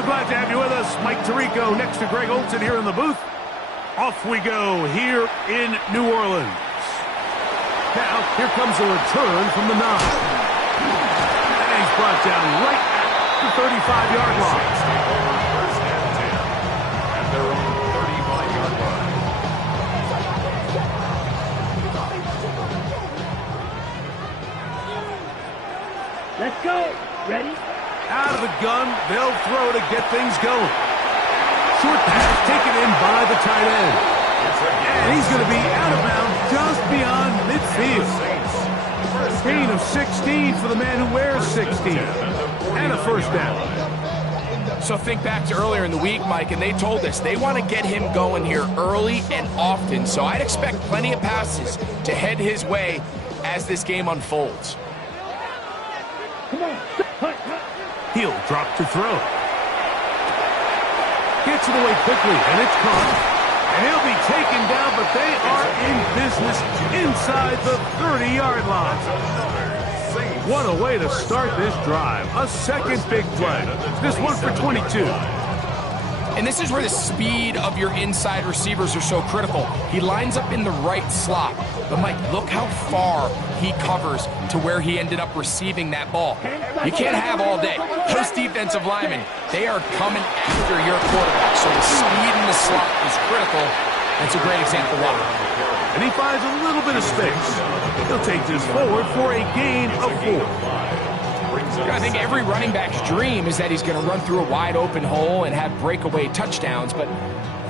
So glad to have you with us. Mike Tirico next to Greg Olson here in the booth. Off we go here in New Orleans. Now, here comes a return from the 9. And he's brought down right at the 35-yard line. First and 10 at their own 35-yard line. Let's go. Ready? Out of the gun, they'll throw to get things going. Short pass taken in by the tight end. And he's going to be out of bounds just beyond midfield. Gain of 16 for the man who wears 16. And a first down. So think back to earlier in the week, Mike, and they told us they want to get him going here early and often. So I'd expect plenty of passes to head his way as this game unfolds. Come on. He'll drop to throw. Gets it away quickly, and it's caught. And he'll be taken down, but they are in business inside the 30-yard line. What a way to start this drive. A second big play. This one for 22. And this is where the speed of your inside receivers are so critical. He lines up in the right slot. But, Mike, look how far he covers to where he ended up receiving that ball. You can't have all day. Those defensive linemen, they are coming after your quarterback. So the speed in the slot is critical. That's a great example why. And he finds a little bit of space. He'll take this forward for a gain of 4. I think every running back's dream is that he's going to run through a wide open hole and have breakaway touchdowns, but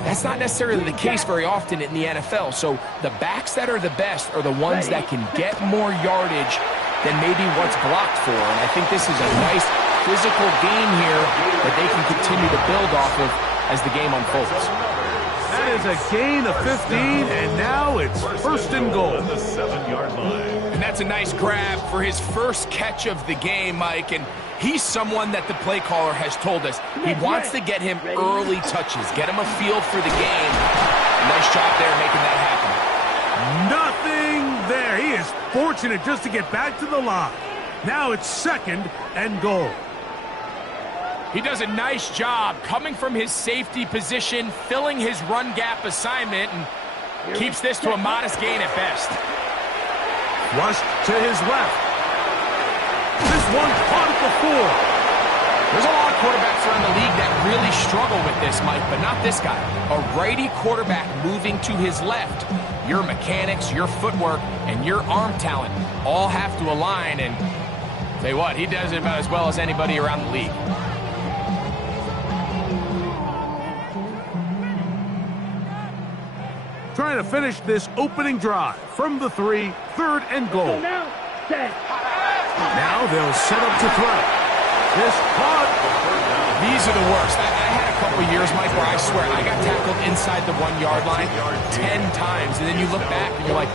that's not necessarily the case very often in the NFL. So the backs that are the best are the ones that can get more yardage than maybe what's blocked for. And I think this is a nice physical game here that they can continue to build off of as the game unfolds. That is a gain of 15, and now it's first and goal. The 7-yard line. And that's a nice grab for his first catch of the game, Mike. And he's someone that the play caller has told us he wants to get him early touches, get him a feel for the game. Nice job there making that happen. Nothing there. He is fortunate just to get back to the line. Now it's second and goal. He does a nice job coming from his safety position, filling his run gap assignment, and keeps this to a modest gain at best. Rushed to his left. This one caught at the 4. There's a lot of quarterbacks around the league that really struggle with this, Mike, but not this guy. A righty quarterback moving to his left. Your mechanics, your footwork, and your arm talent all have to align, and tell you what, he does it about as well as anybody around the league. Trying to finish this opening drive from the 3, third and goal. Now they'll set up to throw. This caught. These are the worst. I had a couple years, Mike, where I swear I got tackled inside the 1-yard line 10 times, and then you look back and you're like,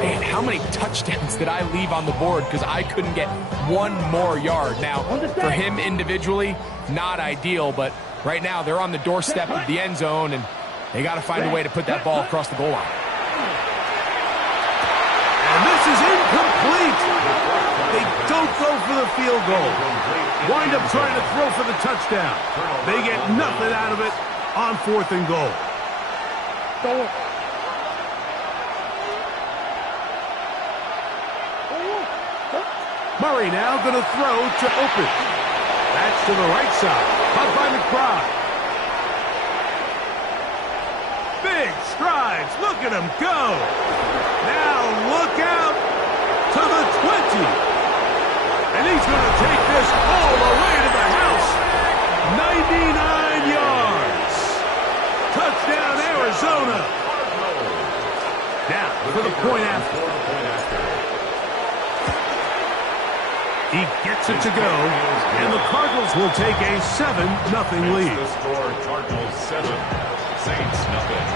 man, how many touchdowns did I leave on the board because I couldn't get one more yard? Now, for him individually, not ideal, but right now they're on the doorstep of the end zone, and they got to find a way to put that ball across the goal line. And this is incomplete. They don't go for the field goal. Wind up trying to throw for the touchdown. They get nothing out of it on 4th and goal. Murray now going to throw to open. That's to the right side. Caught by McBride. Big strides. Look at him go. Now look out to the 20. And he's going to take this all the way to the house. 99 yards. Touchdown, Arizona. Now for the point after. He gets it to go, and the Cardinals will take a 7-0 lead. The score, Cardinals 7, Saints nothing.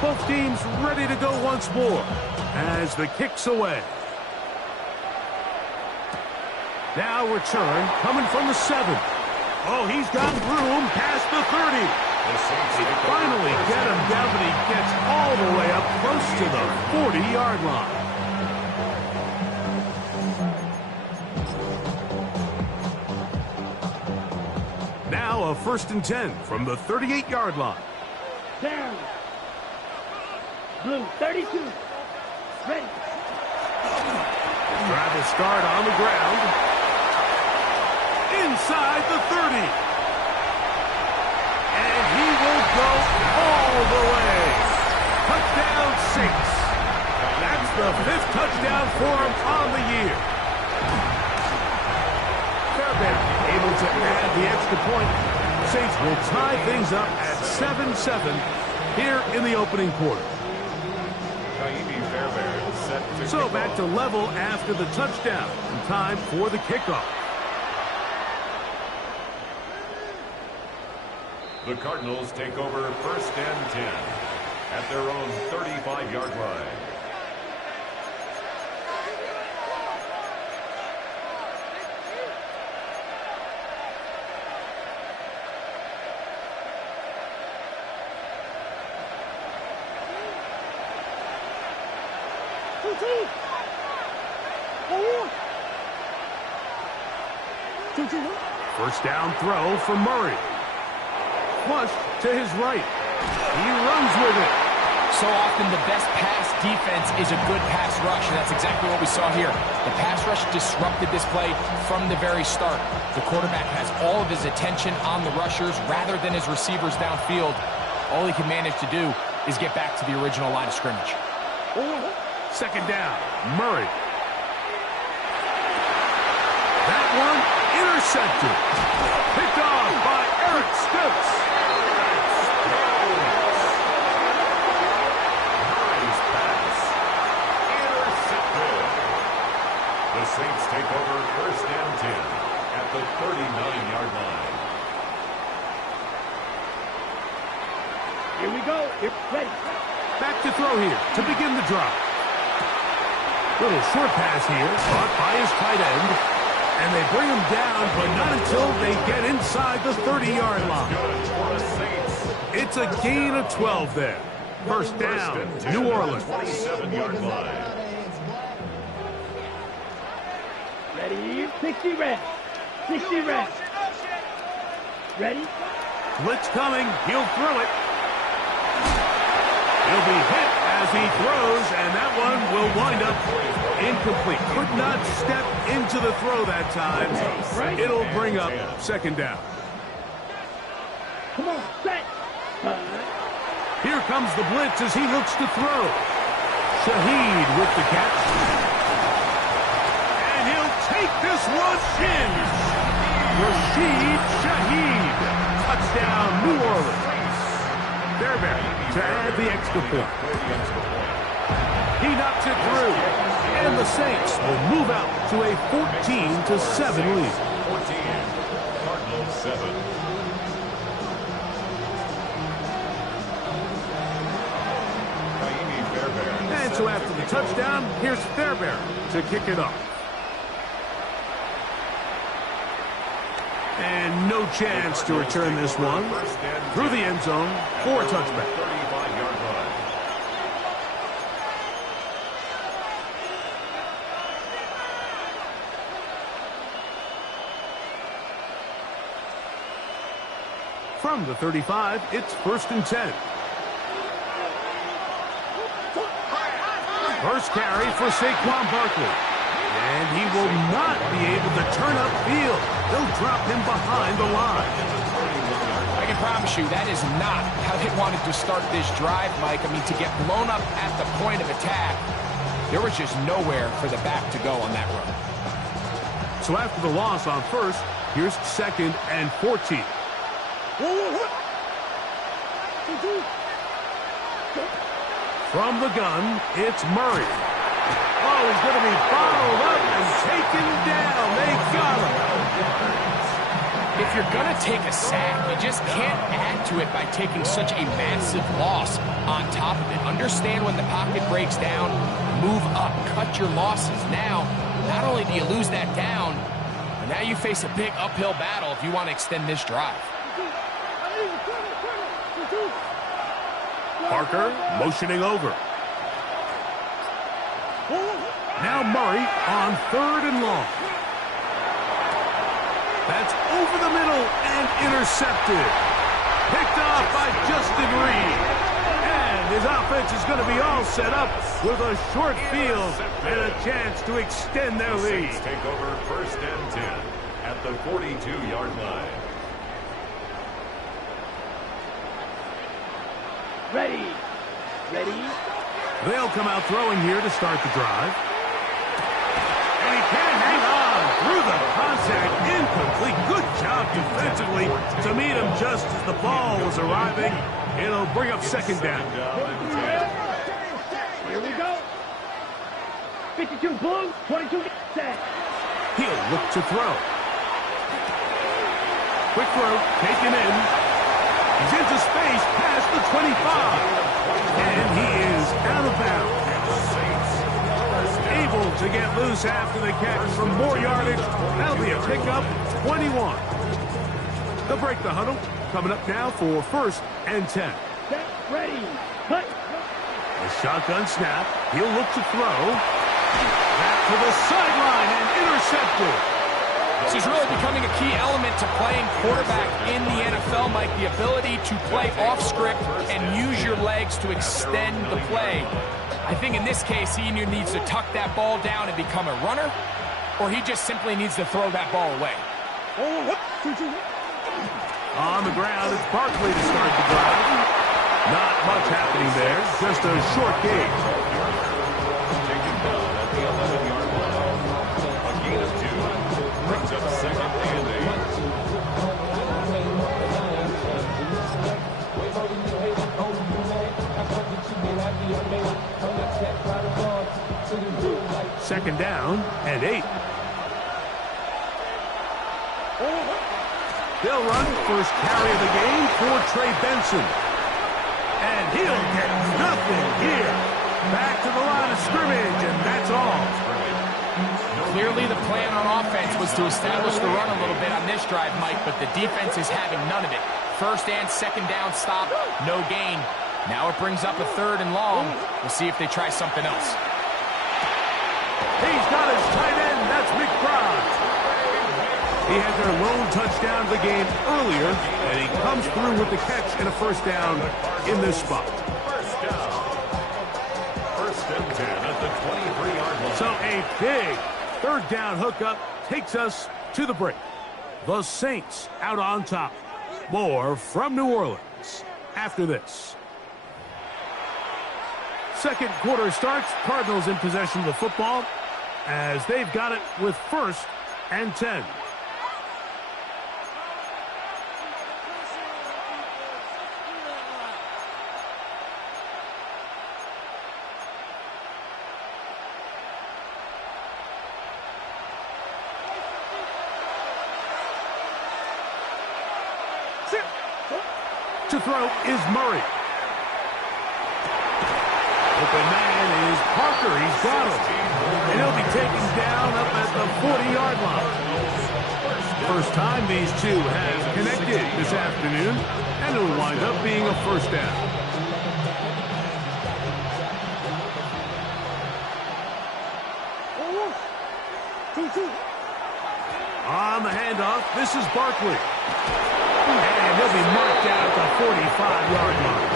Both teams ready to go once more as the kick's away. Now return coming from the 7. Oh, he's got room past the 30. They finally get him down, but he gets all the way up close to the 40-yard line. Now a 1st and 10 from the 38-yard line. Down. Blue, 32. Ready. Travis start on the ground. Inside the 30. And he will go all the way. Touchdown Saints. That's the 5th touchdown for him on the year. Fairbairn able to add the extra point. Saints will tie things up at 7-7 here in the opening quarter. So back to level after the touchdown. And time for the kickoff. The Cardinals take over 1st and 10 at their own 35-yard line. First down throw for Murray. Flush to his right. He runs with it. So often the best pass defense is a good pass rush, and that's exactly what we saw here. The pass rush disrupted this play from the very start. The quarterback has all of his attention on the rushers rather than his receivers downfield. All he can manage to do is get back to the original line of scrimmage. 2nd down, Murray. That one intercepted. Picked off by Eric Stokes. Nice pass. Intercepted. The Saints take over 1st and 10 at the 39-yard line. Here we go. Here, ready. Back to throw here to begin the drive. Little short pass here, caught by his tight end. And they bring him down, but not until they get inside the 30-yard line. It's a gain of 12 there. 1st down, New Orleans. 27-yard line. Ready. 60 red. 60 red. Ready. Blitz coming. He'll throw it. He'll be hit as he throws, and that one will wind up incomplete. Could not step into the throw that time. It'll bring up 2nd down. Come on, set. Here comes the blitz as he looks to throw. Shaheed with the catch. And he'll take this one in. Rashid Shaheed. Touchdown, New Orleans. Fairbairn to add the extra point. He knocks it through. And the Saints will move out to a 14-7 lead. 14, Cardinals 7. And so after the touchdown, here's Fairbairn to kick it off. And no chance to return this one. Through the end zone for a touchback. 35-yard run. From the 35, it's 1st and 10. First carry for Saquon Barkley. And he will not be able to turn upfield. They'll drop him behind the line. I can promise you that is not how they wanted to start this drive, Mike. I mean, to get blown up at the point of attack, there was just nowhere for the back to go on that run. So after the loss on 1st, here's 2nd and 14. From the gun, it's Murray. Oh, he's going to be bottled up and taken down. They got him. If you're going to take a sack, you just can't add to it by taking such a massive loss on top of it. Understand when the pocket breaks down, move up, cut your losses. Now, not only do you lose that down, but now you face a big uphill battle if you want to extend this drive. Parker motioning over. Now Murray on 3rd and long. That's over the middle and intercepted. Picked off by Justin Reed. And his offense is going to be all set up with a short field and a chance to extend their lead. Saints take over 1st and 10 at the 42-yard line. Ready. They'll come out throwing here to start the drive. And he can hang on through the contact. Incomplete. Good job defensively to meet him just as the ball was arriving. It'll bring up 2nd down. Here we go. 52 blue, 22 set. He'll look to throw. Quick throw, taken in. He's into space past the 25. And he is out of bounds. Able to get loose after the catch for more yardage. That'll be a pickup, 21. They'll break the huddle. Coming up now for 1st and 10. Set, ready, cut. A shotgun snap. He'll look to throw. Back to the sideline and intercepted. This is really becoming a key element to playing quarterback in the NFL, Mike. The ability to play off script and use your legs to extend the play. I think in this case, he either needs to tuck that ball down and become a runner, or he just simply needs to throw that ball away. On the ground, it's Barkley to start the drive. Not much happening there, just a short gain. Taken down at the 11-yard line. A gain of 2 brings up 2nd and 8. 2nd down and 8. They'll run first carry of the game for Trey Benson. And he'll get nothing here. Back to the line of scrimmage, and that's all. Clearly the plan on offense was to establish the run a little bit on this drive, Mike, but the defense is having none of it. 1st and 2nd down stop, no gain. Now it brings up a 3rd and long. We'll see if they try something else. He's got his tight end. That's McBride. He had their lone touchdown of the game earlier, and he comes through with the catch and a 1st down in this spot. 1st and 10 at the 23-yard line. So a big 3rd down hookup takes us to the break. The Saints out on top. More from New Orleans after this. 2nd quarter starts. Cardinals in possession of the football as they've got it with 1st and 10. To throw is Murray. Open man is Parker. He's got him. And he'll be taken down up at the 40-yard line. First time these two have connected this afternoon, and it'll wind up being a 1st down. On the handoff, this is Barkley. And he'll be marked out at the 45-yard line.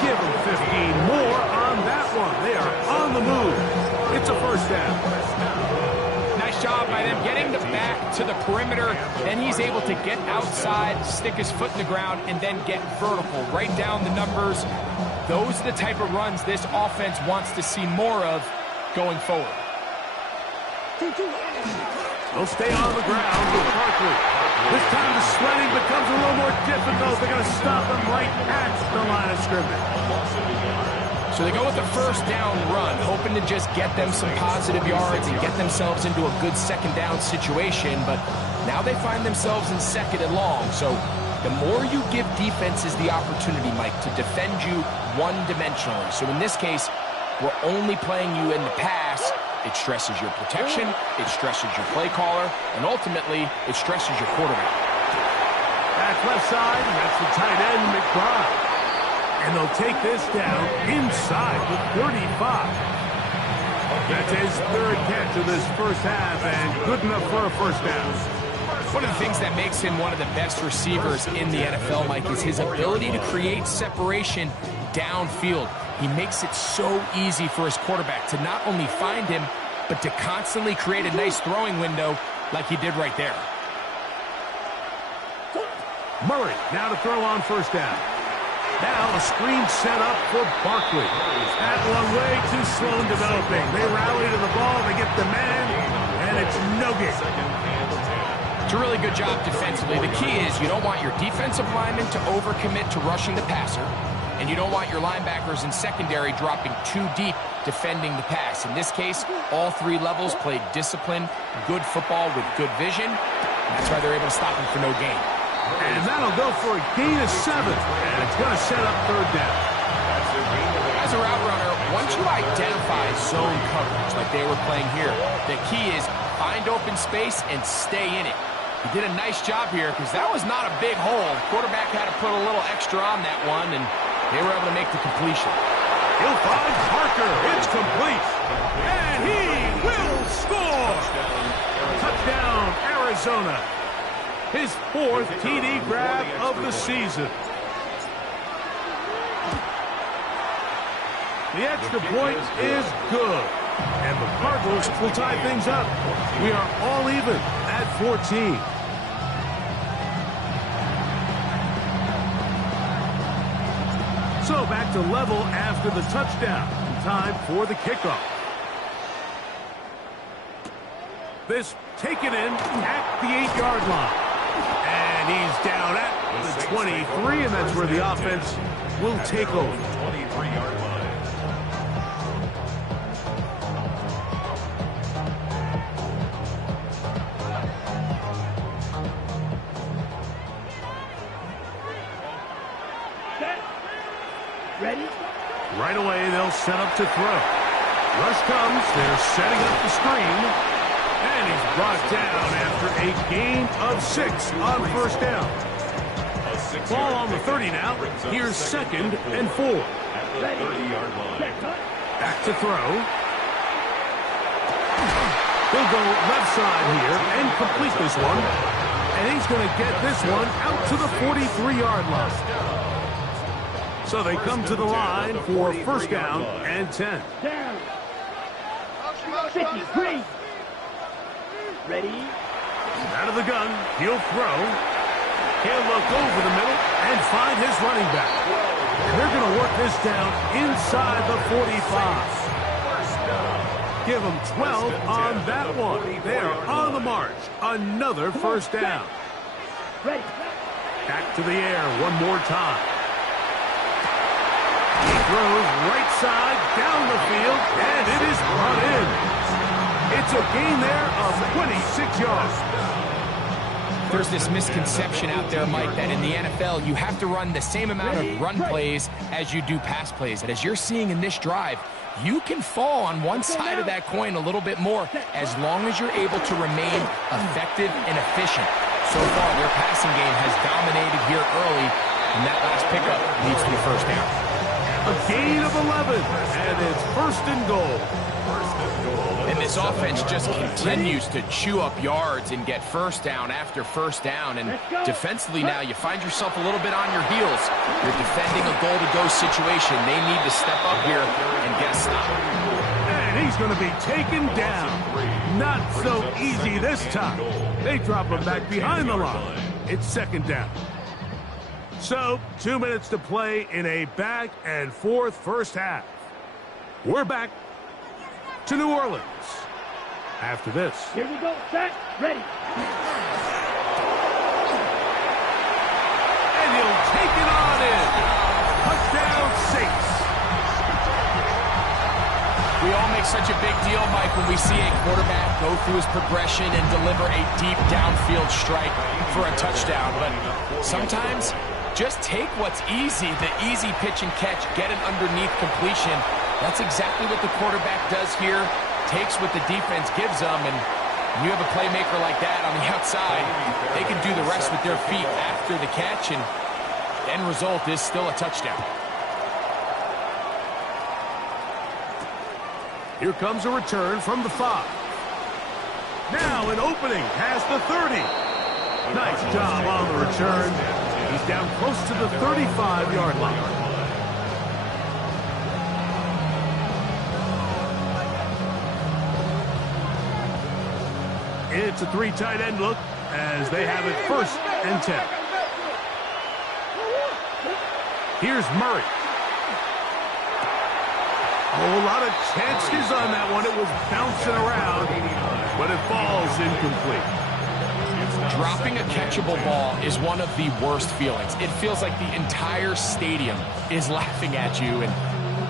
Give them 15 more on that one. They are on the move. It's a 1st down. Nice job by them getting the back to the perimeter. Then he's able to get outside, stick his foot in the ground, and then get vertical. Right down the numbers. Those are the type of runs this offense wants to see more of going forward. They'll stay on the ground with Barkley. This time the sledding becomes a little more difficult. They're going to stop him right at the line of scrimmage. So they go with the 1st down run, hoping to just get them some positive yards and get themselves into a good 2nd down situation. But now they find themselves in 2nd and long. So the more you give defenses the opportunity, Mike, to defend you one-dimensionally. So in this case, we're only playing you in the pass. It stresses your protection, it stresses your play caller, and ultimately, it stresses your quarterback. Back left side, and that's the tight end, McBride. And they'll take this down inside the 35. That's his third catch of this first half, and good enough for a first down. One of the things that makes him one of the best receivers in the NFL, Mike, is his ability to create separation downfield. He makes it so easy for his quarterback to not only find him, but to constantly create a nice throwing window like he did right there. Murray now to throw on first down. Now a screen set up for Barkley. That one way too slow in developing. They rally to the ball, they get the man, and it's no good. It's a really good job defensively. The key is you don't want your defensive linemen to overcommit to rushing the passer, and you don't want your linebackers in secondary dropping too deep defending the pass. In this case, all three levels played disciplined, good football with good vision. And that's why they're able to stop him for no gain. And that'll go for a gain of 7. And it's going to set up third down. As a route runner, once you identify zone coverage like they were playing here, the key is find open space and stay in it. He did a nice job here because that was not a big hole. Quarterback had to put a little extra on that one, and they were able to make the completion. He'll find Parker. It's complete. And he will score. Touchdown, Arizona. His 4th TD grab of the season. The extra point is good. And the Cardinals will tie things up. We are all even at 14. So back to level after the touchdown. Time for the kickoff. This taken in at the 8-yard line. And he's down at the 23, and that's where the offense will take over. 23-yard line. Ready? Right away, they'll set up to throw. Rush comes. They're setting up the screen. And he's brought down after a gain of 6 on first down. Ball on the 30 now. Here's 2nd and 4. At the 30-yard line. Back to throw. He'll go left side here and complete this one. And he's going to get this one out to the 43-yard line. So they come to the line for first down and 10. Down. 50, green. Ready? Out of the gun, he'll throw. He'll look over the middle and find his running back. And they're going to work this down inside the 45. Give them 12 on that one. They are on the march. Another first down. Ready? Back to the air one more time. He throws right side down the field, and it is brought in. It's a gain there of 26 yards. There's this misconception out there, Mike, that in the NFL, you have to run the same amount of run plays as you do pass plays. And as you're seeing in this drive, you can fall on one side of that coin a little bit more as long as you're able to remain effective and efficient. So far, their passing game has dominated here early, and that last pickup leads to the first down. A gain of 11, and it's first and goal. And this offense just continues to chew up yards and get first down after first down. And defensively now, you find yourself a little bit on your heels. You're defending a goal-to-go situation. They need to step up here and get a stop. And he's going to be taken down. Not so easy this time. They drop him back behind the line. It's second down. So, 2 minutes to play in a back-and-forth first half. We're back to New Orleans after this. Here we go. Set. Ready. And he'll take it on in. Touchdown, Saints. We all make such a big deal, Mike, when we see a quarterback go through his progression and deliver a deep downfield strike for a touchdown. But sometimes, just take what's easy, the easy pitch and catch, get an underneath completion. That's exactly what the quarterback does here, takes what the defense gives them, and When you have a playmaker like that on the outside, they can do the rest with their feet after the catch, and the end result is still a touchdown. Here comes a return from the 5. Now an opening past the 30. Nice job on the return. He's down close to the 35-yard line. It's a 3 tight end look as they have it 1st and 10. Here's Murray. A lot of chances on that one. It was bouncing around, but it falls incomplete. Dropping a catchable ball is one of the worst feelings. It feels like the entire stadium is laughing at you, and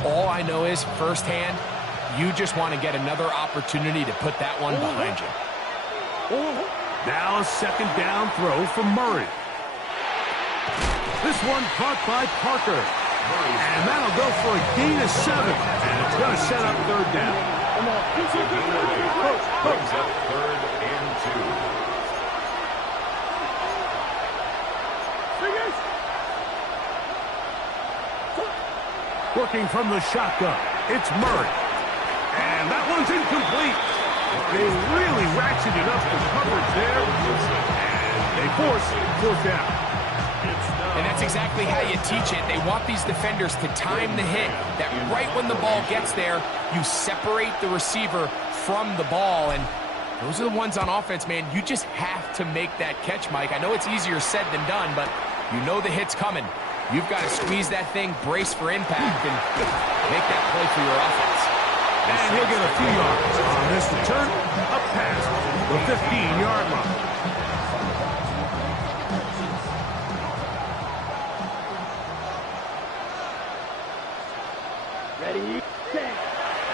all I know is firsthand, you just want to get another opportunity to put that one behind you. Now a 2nd down throw from Murray. This one caught by Parker. And that'll go for a gain of 7. And it's going to set up 3rd down. Brings up 3rd and 2. Working from the shotgun, it's Murray. And that one's incomplete. They really ratcheted up the coverage there. And they force 4th down. And that's exactly how you teach it. They want these defenders to time the hit, that right when the ball gets there, you separate the receiver from the ball. And those are the ones on offense, man. You just have to make that catch, Mike. I know it's easier said than done, but you know the hit's coming. You've got to squeeze that thing, brace for impact, and make that play for your offense. And he'll get a few yards on this return, up past the 15-yard line.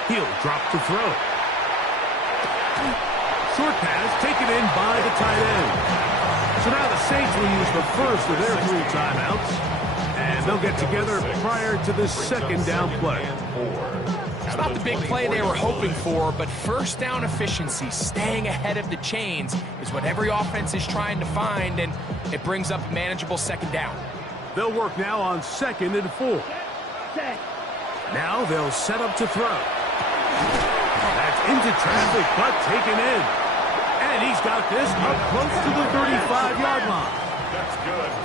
He'll drop to throw. Short pass taken in by the tight end. So now the Saints will use the first of their 3 timeouts, and they'll get together prior to the 2nd down play. It's not the big play they were hoping for, but 1st down efficiency, staying ahead of the chains, is what every offense is trying to find, and it brings up a manageable 2nd down. They'll work now on 2nd and 4. Now they'll set up to throw. That's into traffic, but taken in. And he's got this up close to the 35-yard line.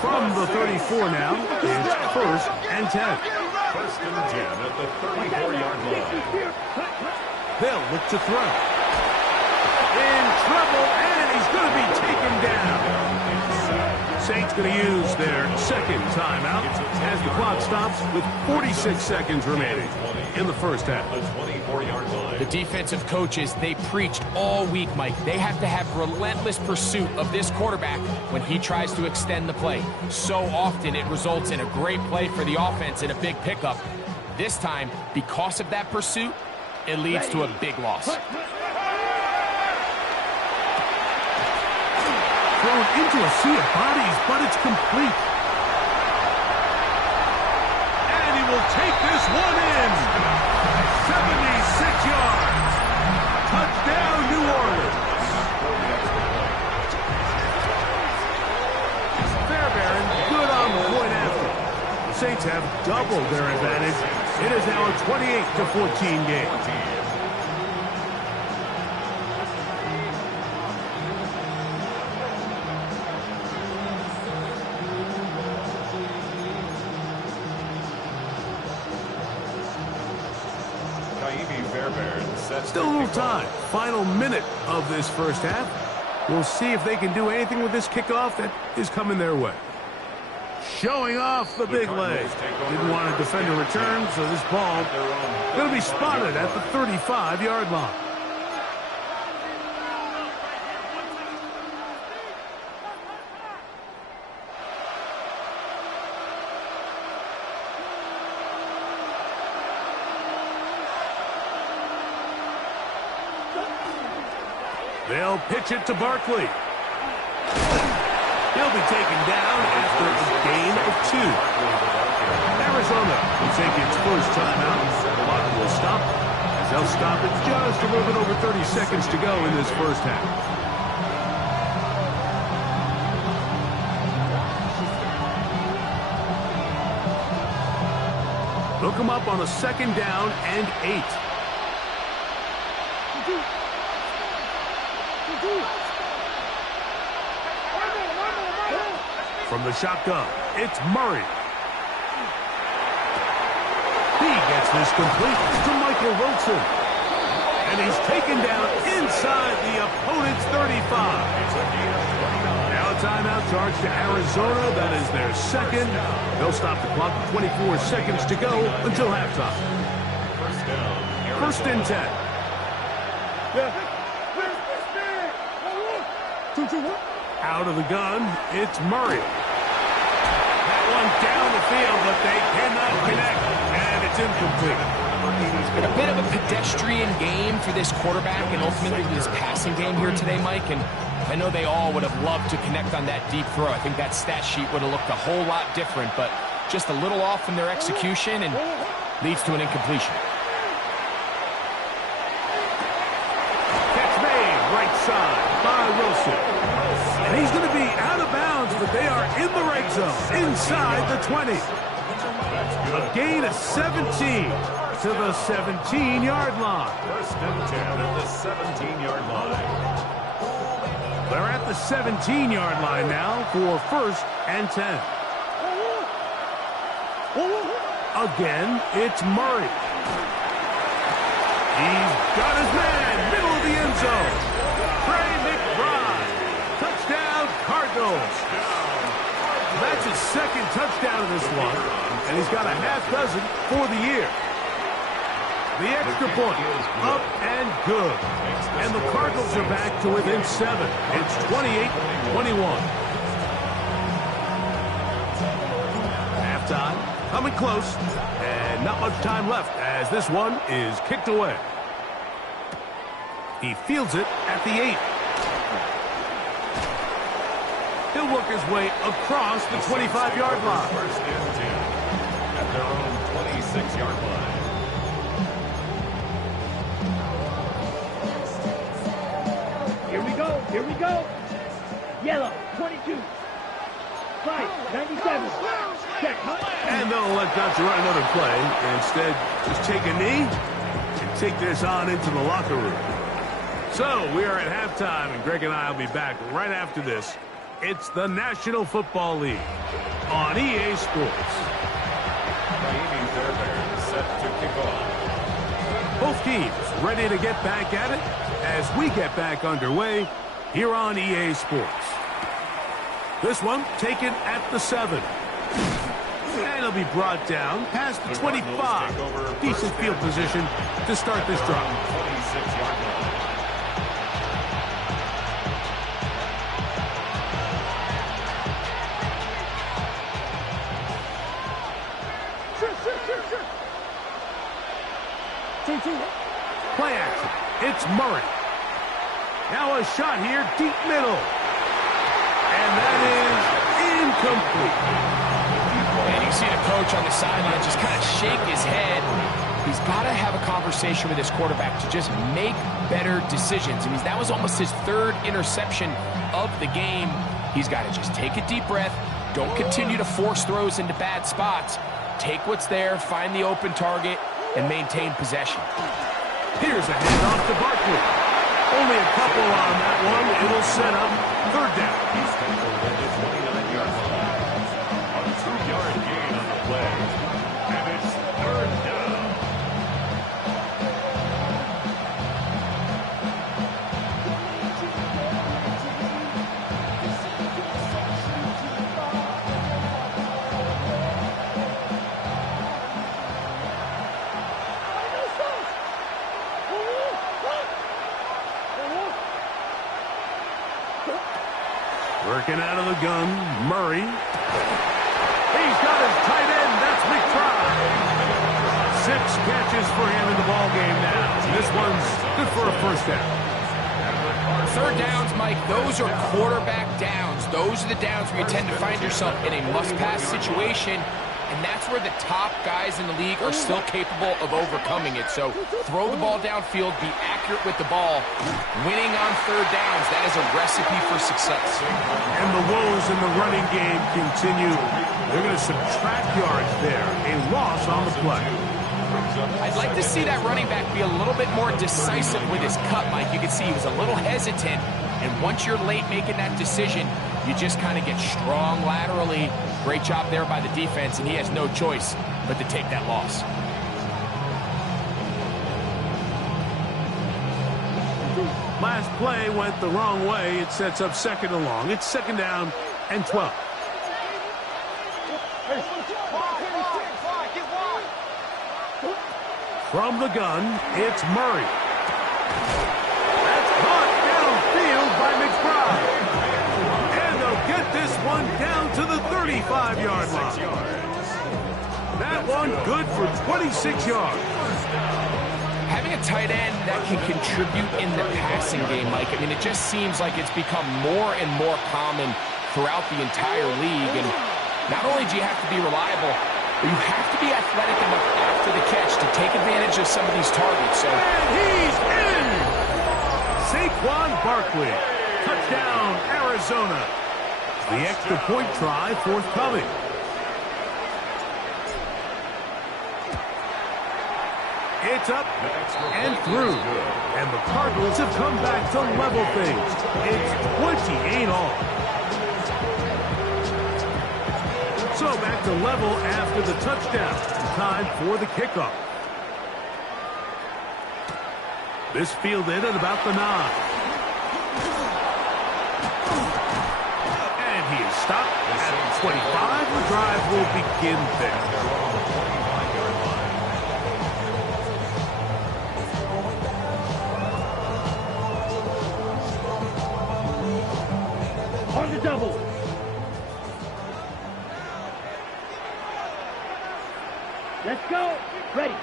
From the 34 now, it's 1st and 10. 1st and 10 at the 34-yard line. They'll look to throw. In trouble, and he's going to be taken down. Saints going to use their 2nd timeout as the clock stops with 46 seconds remaining in the 1st half. The defensive coaches, they preached all week, Mike. They have to have relentless pursuit of this quarterback when he tries to extend the play. So often it results in a great play for the offense and a big pickup. This time, because of that pursuit, it leads to a big loss. Thrown into a sea of bodies, but it's complete. And he will take this one in. 76 yards. Touchdown, New Orleans. Fairbairn, good on the point after. The Saints have doubled their advantage. It is now a 28-14 game. Still a little time. Final minute of this 1st half. We'll see if they can do anything with this kickoff that is coming their way. Showing off the big leg. Didn't want to defend a return, so this ball going to be spotted at the 35-yard line. They'll pitch it to Barkley. He'll be taken down after a gain of 2. Arizona will take its first timeout. The clock will stop as as they'll stop it just a little bit over 30 seconds to go in this first half. They'll come up on a 2nd down and 8. From the shotgun, it's Murray. He gets this complete to Michael Wilson. And he's taken down inside the opponent's 35. Now a timeout charge to Arizona. That is their 2nd. They'll stop the clock with 24 seconds to go until halftime. 1st and 10. Out of the gun, it's Murray. That one down the field, but they cannot connect, and it's incomplete. It's been a bit of a pedestrian game for this quarterback and ultimately this passing game here today, Mike, and I know they all would have loved to connect on that deep throw. I think that stat sheet would have looked a whole lot different, but just a little off in their execution and leads to an incompletion. Catch made, right side by Wilson. And he's going to be out of bounds, but they are in the red zone, inside the 20. A gain of 17 to the 17-yard line. 1st and 10 at the 17-yard line. They're at the 17-yard line now for 1st and 10. Again, it's Murray. He's got his man, middle of the end zone. Trey McBride. Touchdown, Cardinals. That's his 2nd touchdown of this one, and he's got a half dozen for the year. The extra point, up and good. And the Cardinals are back to within 7. It's 28-21. Halftime, coming close, and not much time left as this one is kicked away. He fields it at the 8. He'll work his way across the 25-yard line. 1st and 10 at their own 26-yard line. Here we go. Yellow, 22. White, 97. Check, and they'll let Dutch run another play. Instead, just take a knee and take this on into the locker room. So, we are at halftime, and Greg and I will be back right after this. It's the National Football League on EA Sports. Miami Fairbairn set to kick off. Both teams ready to get back at it as we get back underway here on EA Sports. This one taken at the 7. And it'll be brought down past the 25. Decent field position to start this drive. 26-yard line. Play action. It's Murray. Now a shot here, deep middle. And that is incomplete. And you see the coach on the sideline just kind of shake his head. He's got to have a conversation with his quarterback to just make better decisions. I mean, that was almost his 3rd interception of the game. He's got to just take a deep breath. Don't continue to force throws into bad spots. Take what's there, find the open target, and maintain possession. Here's a handoff to Barkley. Only a couple on that one. It'll set up 3rd down. He's tackled at the 29-yard line. A 2-yard gain on the play. And it's 3rd down. Working out of the gun, Murray. He's got his tight end. That's McBride. 6 catches for him in the ball game now. This one's good for a 1st down. 3rd downs, Mike, those are quarterback downs. Those are the downs where you tend to find yourself in a must-pass situation. and that's where the top guys in the league are still capable of overcoming it. So throw the ball downfield, be accurate with the ball. Winning on third downs, that is a recipe for success. And the woes in the running game continue. They're going to subtract yards there. A loss on the play. I'd like to see that running back be a little bit more decisive with his cut, Mike. You can see he was a little hesitant, and once you're late making that decision, you just kind of get strong laterally. Great job there by the defense, and he has no choice but to take that loss. Last play went the wrong way. It sets up second and long. It's second down and 12. From the gun, it's Murray. That's caught downfield by McBride. And they'll get this one down to the 35-yard line. That one good for 26 yards. Having a tight end that can contribute in the passing game, Mike, I mean, it just seems like it's become more and more common throughout the entire league. And not only do you have to be reliable, but you have to be athletic enough after the catch to take advantage of some of these targets. So, and he's in! Saquon Barkley. Touchdown, Arizona. The extra point try forthcoming. It's up and through. And the Cardinals have come back to level things. It's 28 all. So back to level after the touchdown. Time for the kickoff. This fielded at about the 9. And he is stopped at the 25. The drive will begin there. On the double. Let's go. Ready.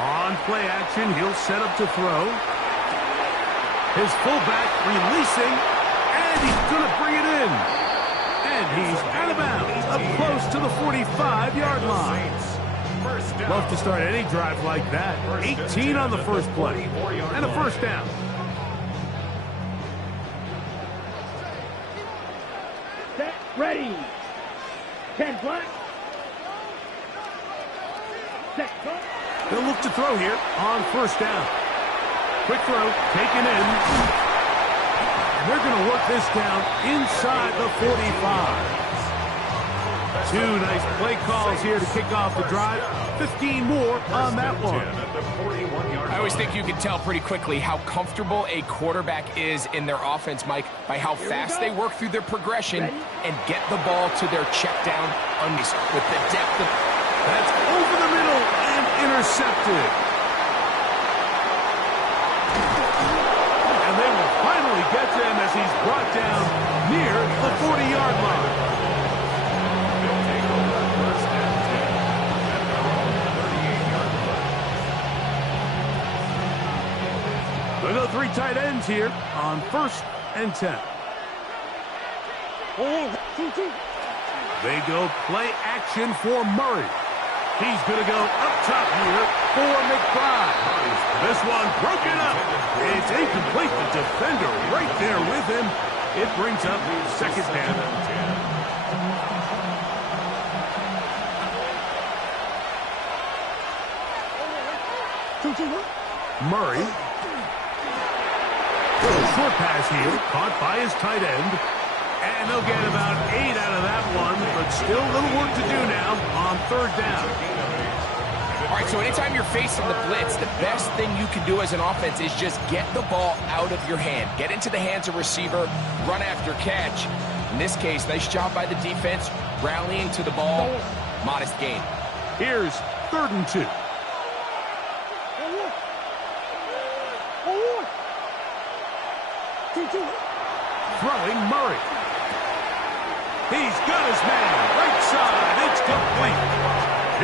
On play action, he'll set up to throw. His fullback releasing, and he's going to bring it in. And he's out of bounds, up close to the 45-yard line. Love to start any drive like that. 18 on the first play, and a first down. Set. Ready. 10 black. They'll look to throw here on first down. Quick throw, taken in. And they're going to work this down inside the 45. Two nice play calls here to kick off the drive. 15 more on that one. I always think you can tell pretty quickly how comfortable a quarterback is in their offense, Mike, by how fast they work through their progression and get the ball to their check down unleashed with the depth of... That's over the middle and intercepted. And they will finally get to him as he's brought down near the 40-yard line. They'll take over first and 10 at their own 38-yard line. They'll go three tight ends here on first and 10. They go play action for Murray. He's going to go up top here for McBride. This one broken up. It's incomplete. The defender right there with him. It brings up second down. Murray. Little short pass here, caught by his tight end. And they'll get about 8 out of that one, but still a little work to do now on third down. All right, so anytime you're facing the blitz, the best thing you can do as an offense is just get the ball out of your hand. Get into the hands of receiver, run after catch. In this case, nice job by the defense, rallying to the ball. Modest gain. Here's 3rd and 2. Throwing Murray. He's got his man right side. It's complete.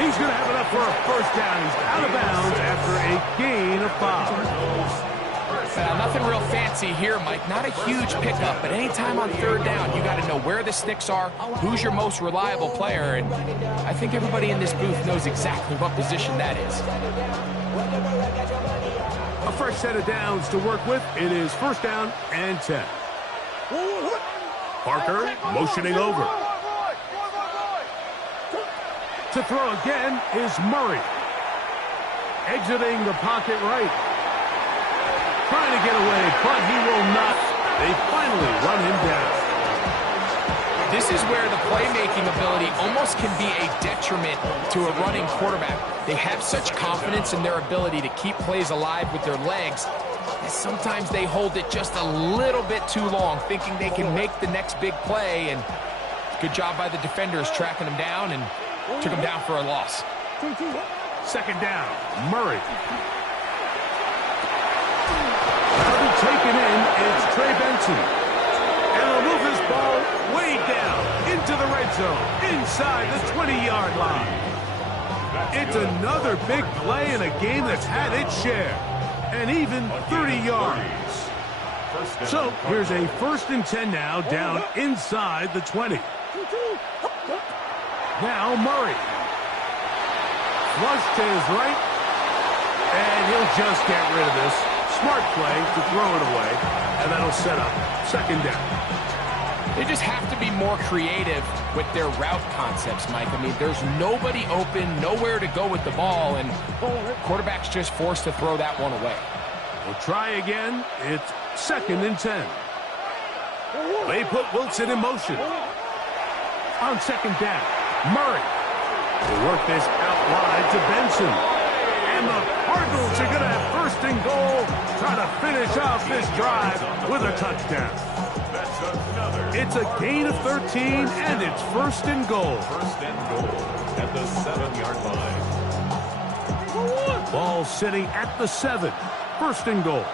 He's going to have enough for a first down. He's out of bounds after a gain of 5. Well, nothing real fancy here, Mike. Not a huge pickup, but anytime on third down, you got to know where the sticks are, who's your most reliable player, and I think everybody in this booth knows exactly what position that is. A fresh set of downs to work with. It is first down and 10. Parker motioning over. To throw again is Murray. Exiting the pocket right. Trying to get away, but he will not. They finally run him down. This is where the playmaking ability almost can be a detriment to a running quarterback. They have such confidence in their ability to keep plays alive with their legs. Sometimes they hold it just a little bit too long, thinking they can make the next big play, and good job by the defenders tracking him down and took him down for a loss. Second down, Murray. Double taken in, it's Trey Benson. And he'll move this ball way down into the red zone, inside the 20-yard line. It's another big play in a game that's had its share, and even 30 yards. So here's a first and 10 now, down inside the 20. Now Murray. Flush to his right, and he'll just get rid of this. Smart play to throw it away, and that'll set up second down. They just have to be more creative with their route concepts, Mike. I mean, there's nobody open, nowhere to go with the ball, and quarterback's just forced to throw that one away. We'll try again. It's second and 10. They put Wilson in motion. On second down, Murray will work this out wide to Benson. And the Cardinals are going to have first and goal, try to finish off this drive with a touchdown. It's a gain of 13, and it's first and goal. First and goal at the 7-yard line. Ball sitting at the 7. First and goal.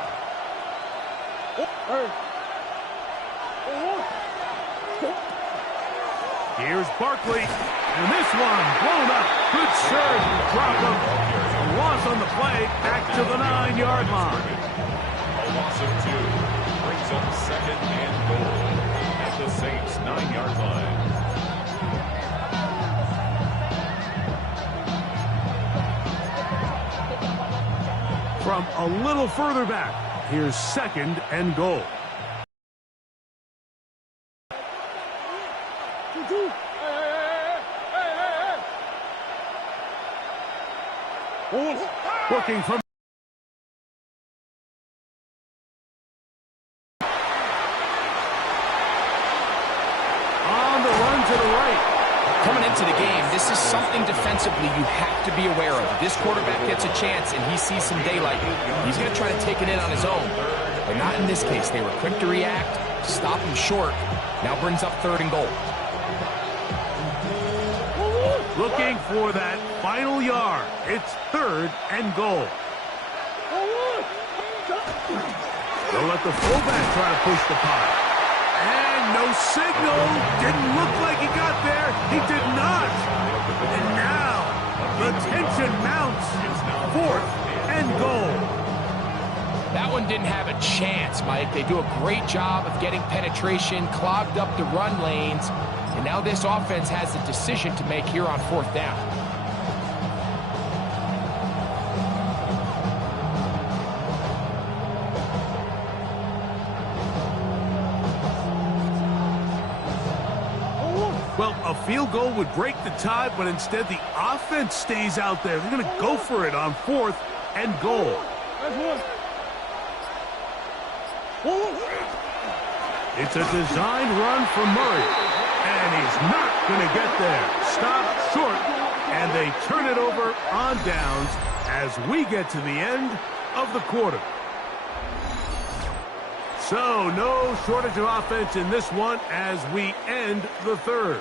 Here's Barkley, and this one blown up. Good serve, drop him. A loss on the play, back to the 9-yard line. A loss of 2 brings up second and goal at the Saints' 9-yard line. From a little further back, here's second and goal. Working from on the run to the right. Coming into the game, this is something defensively you have to be aware of. This quarterback gets a chance and he sees some daylight. He's going to try to take it in on his own. But not in this case. They were quick to react, stop him short. Now brings up third and goal. Looking for that final yard. It's third and goal. They'll let the fullback try to push the pile. And no signal. Didn't look like he got there. He did not. And now the tension mounts. Fourth and goal. That one didn't have a chance, Mike. They do a great job of getting penetration, clogged up the run lanes, and now this offense has a decision to make here on fourth down. Well, a field goal would break the tie, but instead the offense stays out there. They're going to go for it on fourth and goal. It's a designed run for Murray, and he's not going to get there. Stopped short, and they turn it over on downs as we get to the end of the quarter. So, no shortage of offense in this one as we end the third.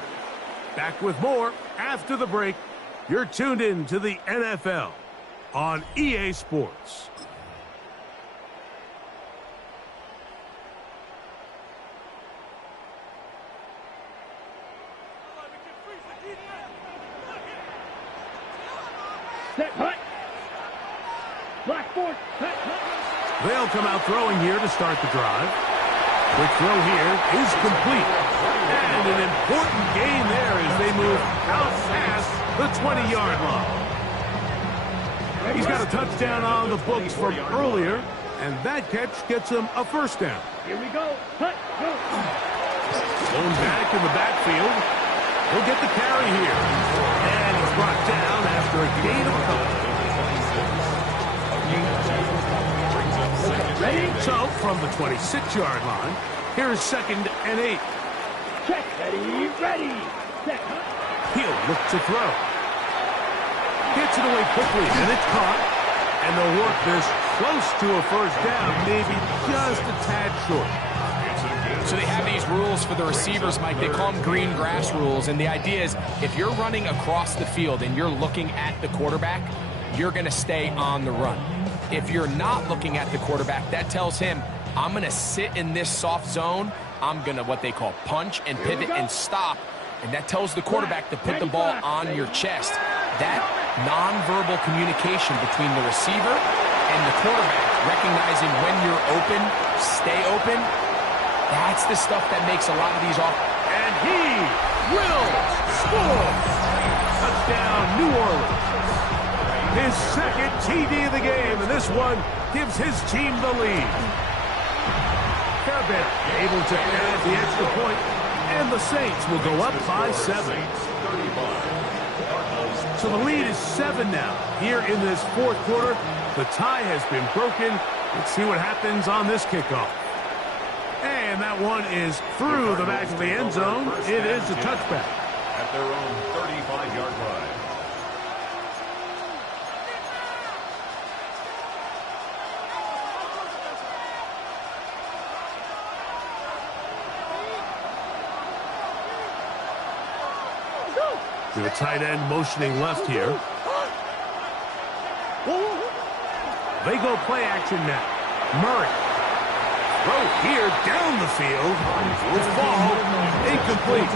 Back with more after the break. You're tuned in to the NFL on EA Sports. Set, hut. Blackboard, set, hut. They'll come out throwing here to start the drive. Quick throw here is complete. And an important gain there as they move out past the 20-yard line. He's got a touchdown on the books from earlier, and that catch gets him a first down. Here we go. Cut. Go. Going back in the backfield. He'll get the carry here. And he's brought down after a gain of a couple. Ready? So, from the 26-yard line, here's 2nd and 8. Check. Ready. Set. He'll look to throw. Gets it away quickly, and it's caught. And they'll work this close to a first down, maybe just a tad short. So they have these rules for the receivers, Mike. They call them green grass rules. And the idea is if you're running across the field and you're looking at the quarterback, you're going to stay on the run. If you're not looking at the quarterback, that tells him, I'm going to sit in this soft zone. I'm going to what they call punch and pivot and stop. And that tells the quarterback to put the ball on your chest. That nonverbal communication between the receiver and the quarterback, recognizing when you're open, stay open, that's the stuff that makes a lot of these off. And he will score! Touchdown, New Orleans. His 2nd TD of the game, and this one gives his team the lead. Fairbairn able to add the extra point, and the Saints will go up by 7. So the lead is 7 now. Here in this 4th quarter, the tie has been broken. Let's see what happens on this kickoff. And that one is through the back of the end zone. It is a touchback. At their own 35-yard line. To the tight end motioning left here. They go play action now. Murray. Throw here down the field. Will fall. Incomplete.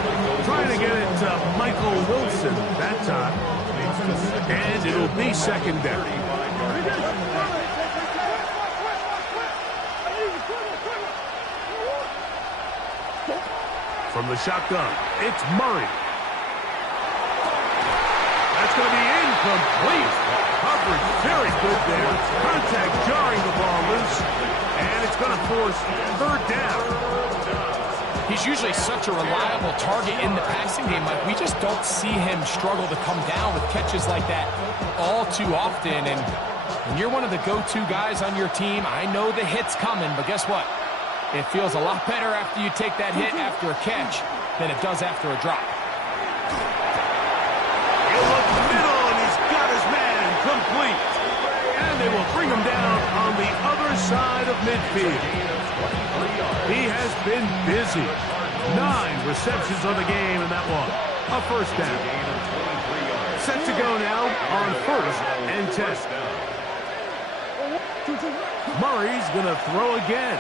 Trying to get it to Michael Wilson that time. And it'll be 2nd down. From the shotgun, it's Murray. That's going to be incomplete. Coverage very good there. Contact jarring the ball loose. And it's going to force 3rd down. He's usually such a reliable target in the passing game. Like, we just don't see him struggle to come down with catches like that all too often. And when you're one of the go-to guys on your team, I know the hit's coming, but guess what? It feels a lot better after you take that hit after a catch than it does after a drop. He'll look middle, and he's got his man complete. And they will bring him down on the other side of midfield. He has been busy. 9 receptions on the game in that one. A first down. Set to go now on 1st and 10. Murray's going to throw again.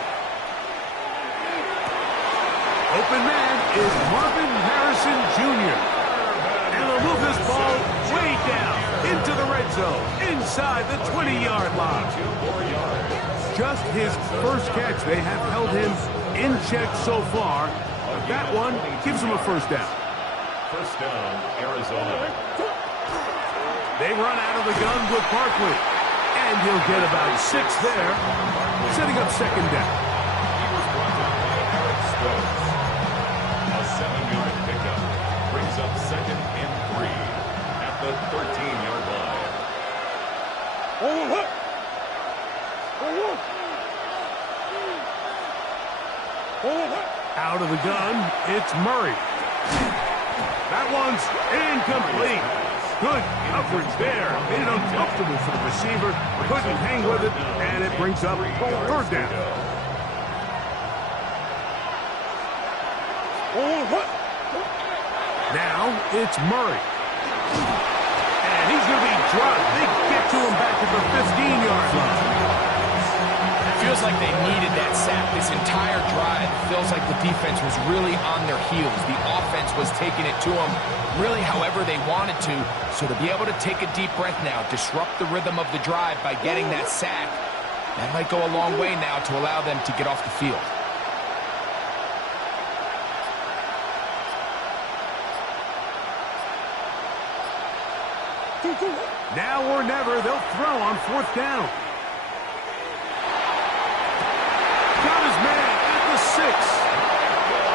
Open man is Marvin Harrison Jr. And they'll move this ball way down into the red zone, inside the 20-yard line. Just his first catch. They have held him in check so far. But that one gives him a first down. First down, Arizona. They run out of the gun with Barkley. And he'll get about 6 there, setting up 2nd down. A 7-yard pickup brings up 2nd and 3 at the 13-yard line. Out of the gun, it's Murray. That one's incomplete. Good coverage there. Made it uncomfortable for the receiver. Couldn't hang with it, and it brings up 3rd down. Now it's Murray. And he's going to be dropped. They get to him back at the 15-yard line. It feels like they needed that sack this entire drive. It feels like the defense was really on their heels. The offense was taking it to them really however they wanted to. So to be able to take a deep breath now, disrupt the rhythm of the drive by getting that sack, That might go a long way now to allow them to get off the field. Now or never, they'll throw on 4th down. Got his man at the 6.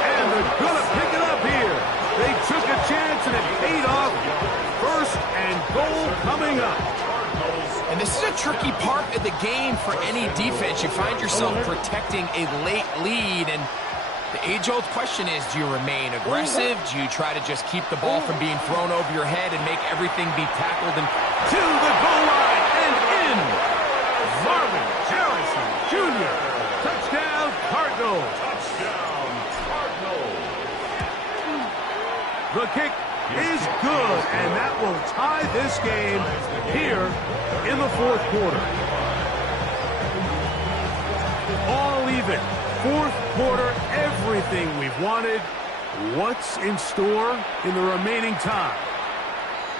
And they're going to pick it up here. They took a chance and it paid off. 1st and goal coming up. And this is a tricky part of the game for any defense. You find yourself protecting a late lead, and the age-old question is, do you remain aggressive? Do you try to just keep the ball from being thrown over your head and make everything be tackled? And to the goal line and in. Marvin Harrison Jr. Touchdown, Cardinals. Touchdown, Cardinals. The kick is good, and that will tie this game here in the 4th quarter. All even. 4th quarter, everything we've wanted. What's in store in the remaining time?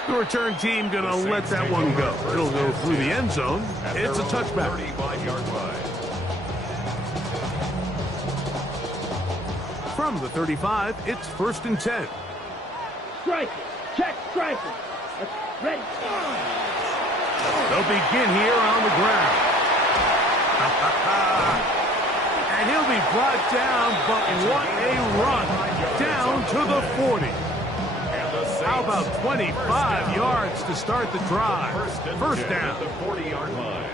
The return team going to let that one go. It'll go through the end zone. It's a touchback. 35-yard line. From the 35, it's 1st and 10. Striker. Check striker. Ready. They'll begin here on the ground. And he'll be brought down, but what a run. Down to the 40. How about 25 yards to start the drive? 1st down. The 40-yard line.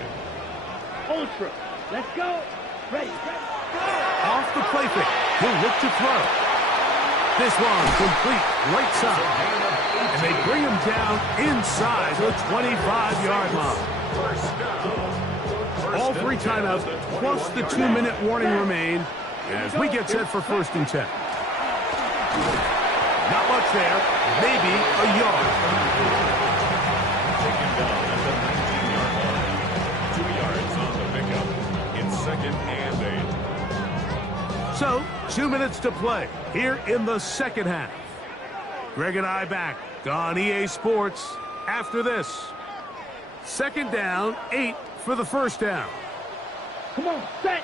Ultra. Let's go. Ready. Off the play fake. He'll look to throw. This one complete right side. And they bring him down inside the 25-yard line. All 3 timeouts plus the 2-minute warning remain as we get set for 1st and 10. Not much there. Maybe a yard. Taken down at the 19-yard line. 2 yards on the pickup. It's 2nd and 8. So, 2 minutes to play here in the 2nd half. Greg and I back on EA Sports after this. 2nd down, 8 for the 1st down. Come on, set.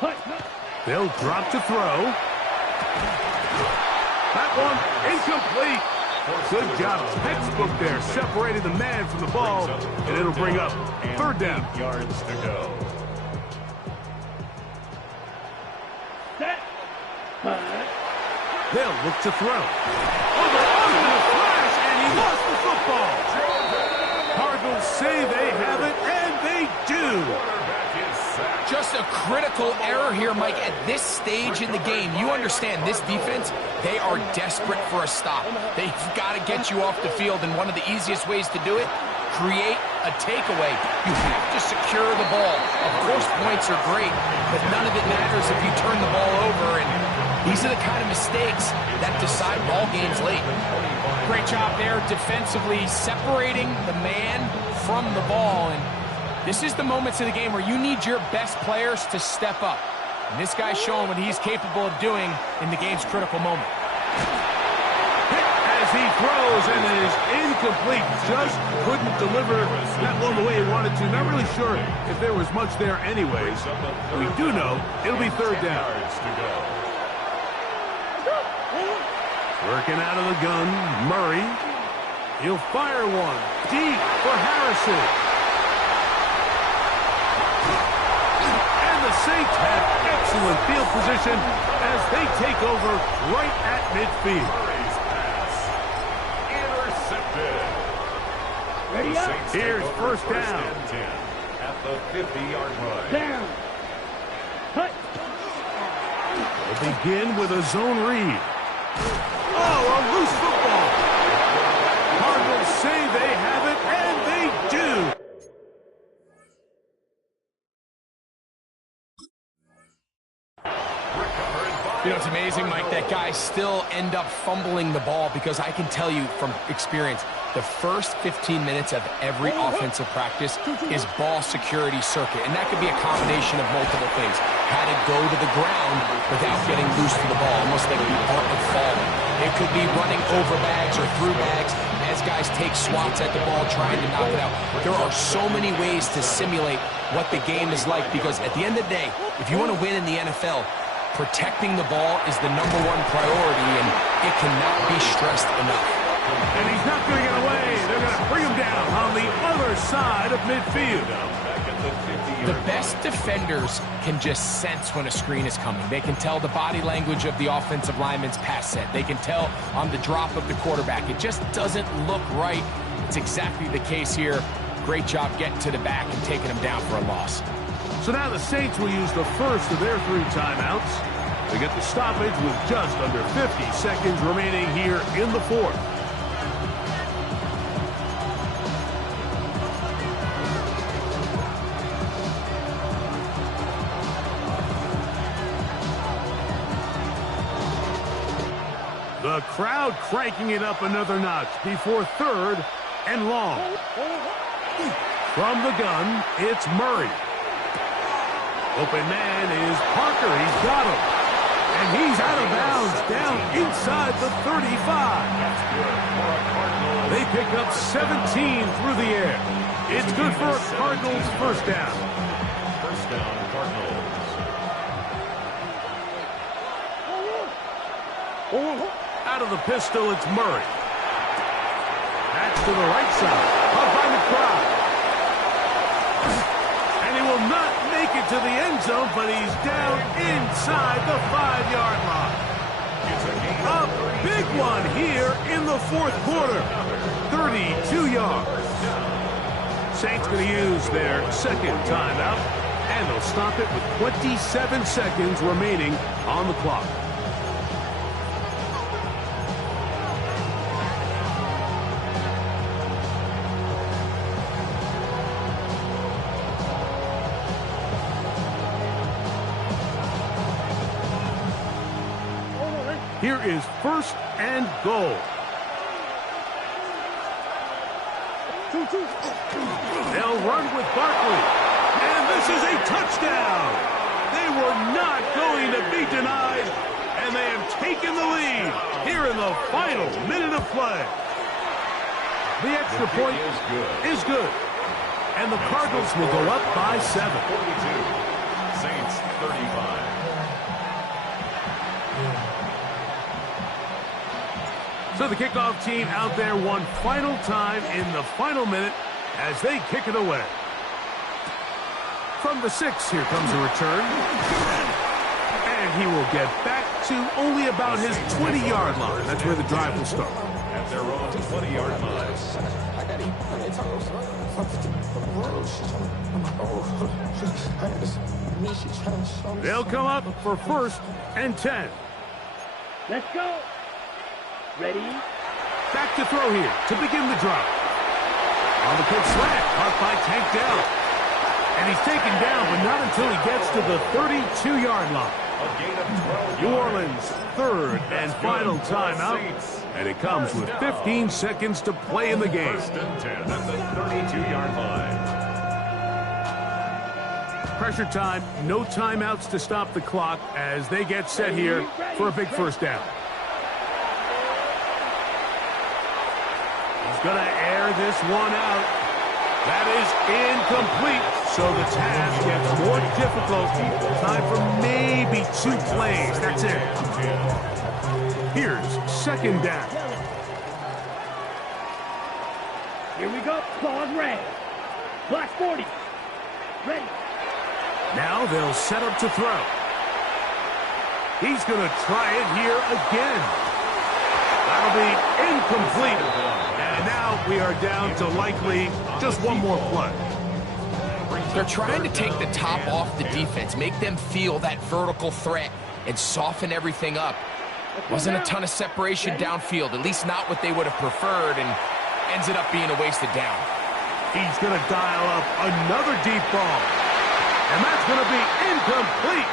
Hut. They'll drop to throw. That one incomplete. Good job, textbook there, separating the man from the ball, and it'll bring up 3rd down. 8 yards to go. Set. They'll look to throw. Oh, the ultimate flash, and he lost the football. Cardinals say they have it, and they do. just a critical error here, Mike, at this stage in the game. You understand this defense, they are desperate for a stop. They've got to get you off the field, and one of the easiest ways to do it, create a takeaway. You have to secure the ball. Of course, points are great, but none of it matters if you turn the ball over, and these are the kind of mistakes that decide ball games late. Great job there defensively, separating the man from the ball, and this is the moments of the game where you need your best players to step up. And this guy's showing what he's capable of doing in the game's critical moment. As he throws, and it is incomplete. Just couldn't deliver that one the way he wanted to. Not really sure if there was much there anyways. We do know it'll be third down. Working out of the gun, Murray. He'll fire one deep for Harrison. And the Saints have excellent field position as they take over right at midfield. Murray's pass intercepted. Ready up. Here's first down. And 10 at the 50-yard line. Down. Cut. They'll begin with a zone read. Oh, a loose football. Cardinals say they have it, and they do. You know, it's amazing, Mike, that guys still end up fumbling the ball, because I can tell you from experience, the first 15 minutes of every offensive practice is ball security circuit, and that could be a combination of multiple things. How to go to the ground without getting loose to the ball, almost like the art of falling. It could be running over bags or through bags. As guys take swats at the ball trying to knock it out. There are so many ways to simulate what the game is like, because at the end of the day, if you want to win in the NFL, protecting the ball is the #1 priority, and it cannot be stressed enough. And he's not going to get away. They're going to bring him down on the other side of midfield. The best defenders can just sense when a screen is coming. They can tell the body language of the offensive lineman's pass set. They can tell on the drop of the quarterback. It just doesn't look right. It's exactly the case here. Great job getting to the back and taking him down for a loss. So now the Saints will use the first of their 3 timeouts. They get the stoppage with just under 50 seconds remaining here in the 4th. The crowd cranking it up another notch before 3rd and long. From the gun, it's Murray. Open man is Parker. He's got him. And he's out of bounds down inside the 35. They pick up 17 through the air. It's good for a Cardinals first down. First down, Cardinals. Out of the pistol, it's Murray. That's to the right side. Up by the crowd. And he will not make it to the end zone, but he's down inside the 5-yard line. A big one here in the 4th quarter. 32 yards. Saints going to use their 2nd timeout, and they'll stop it with 27 seconds remaining on the clock. Here is 1st and goal. They'll run with Barkley. And this is a touchdown. They were not going to be denied. And they have taken the lead here in the final minute of play. The extra point is good. And the Cardinals will go up by 7. 42. Saints 35. So the kickoff team out there one final time in the final minute as they kick it away. From the 6, here comes a return. And he will get back to only about his 20-yard line. That's where the drive will start. At their own 20-yard line. They'll come up for 1st and 10. Let's go. Ready? Back to throw here to begin the drive. On the quick slant, caught by Tank Dell. And he's taken down, but not until he gets to the 32-yard line. A gain of 12 New yards. Orleans' 3rd and final timeout. And it comes with 15 seconds to play in the game. 1st and 10 at the 32-yard line. Pressure time, no timeouts to stop the clock as they get set here for a big first down. He's going to air this one out. That is incomplete. So the task gets more difficult. Time for maybe 2 plays. That's it. Here's 2nd down. Here we go. Ball red. Black 40. Ready. Now they'll set up to throw. He's going to try it here again. That'll be incomplete. And now we are down to likely just one more play. They're trying to take the top off the defense, make them feel that vertical threat, and soften everything up. Wasn't a ton of separation downfield, at least not what they would have preferred, and ends it up being a wasted down. He's going to dial up another deep ball. And that's going to be incomplete.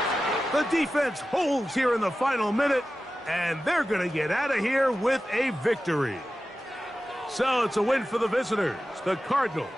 The defense holds here in the final minute, and they're going to get out of here with a victory. So it's a win for the visitors, the Cardinals.